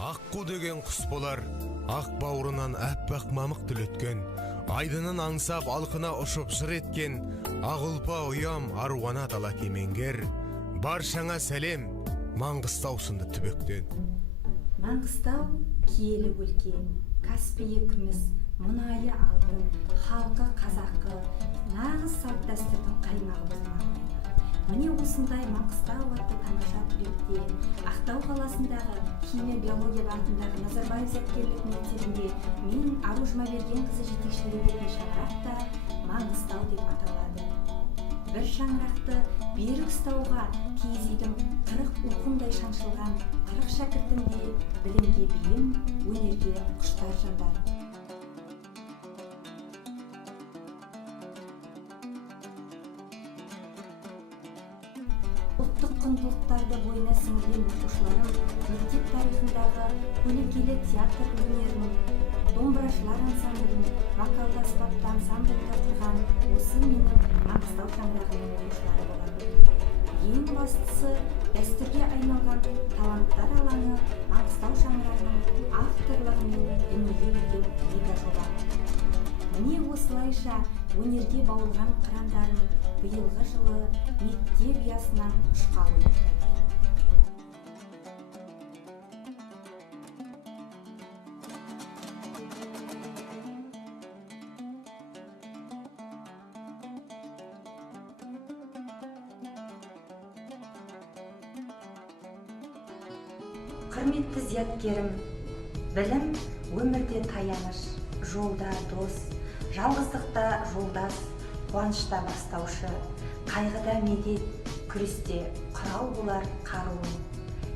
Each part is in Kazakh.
Аққу деген құс болар, ақ бауырынан әппақ мамық түлеткен, айдынын аңсап алқына ұшып жыр еткен, ақ ұлпа ұям аруана дала кемеңгер. Баршаңа сәлем, Маңғыстау сынды түбектен. Маңғыстау киелі өлке, Каспийі күміс, мұнайы алтын, халқы қазақы, нағыз салт дәстүрдің қаймағы болмақ. Міне осындай Маңғыстау атты тамаша түбекте, Ақтау қаласындағы химия биология бағытындағы Назарбаев зияткерлік мектебінде мен Ару Жұмабергенқызы жетекшілік ететін шаңырақ та Маңғыстау деп аталады. Бір шаңырақты берік ұстауға киіз үйдің 40 оқуындай шаншылған 40 шәкіртіндей білімге бейім, өнерге құштар жандар. Ұлттық құндылықтарды бойына сіңірген оқушыларым мектеп тарихындағы көлеңкелі театр өнерін, домбырашылар ансамблін, вокалды аспапты ансамбльді құрған осы менің Маңғыстау шаңырағының оқушылары болады. Ең бастысы, дәстүрге айналған таланттар алаңы Маңғыстау шаңырағының авторлығымен дүниеге келген мега жоба. Міне осылайша өнерге баулыған қырандарын биылғы жылы мектеп ұясынан ұшқалы өтті. Құрметті зияткерім, білім өмірде таяныш, жолда дос, жалғыздықта жолдас, қуанышта бастаушы, қайғыда медет, күресте құрал болар қаруы.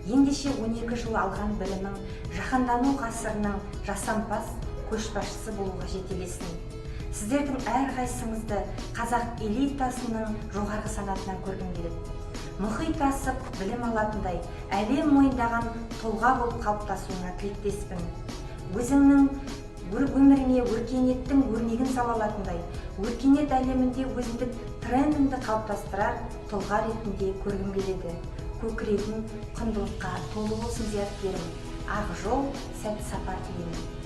Ендеше 12 жыл алған білімің жаһандану ғасырының жасампаз көшбасшысы болуға жетелесін. Сіздердің әрқайсыңызды қазақ элитасының жоғарғы санатынан көргім келеді. Мұхит асып білім алатындай, әлем мойындаған тұлға болып қалыптасуына тілектеспін. Өзіңнің өміріңе өркениеттің өрнегін сала алатындай, өркениет әлемінде өзіндік трендіңді қалыптастырар тұлға ретінде көргім келеді. Көкірегің құндылыққа толы болсын зияткерім. Ақ жол, сәт сапар тілеймін.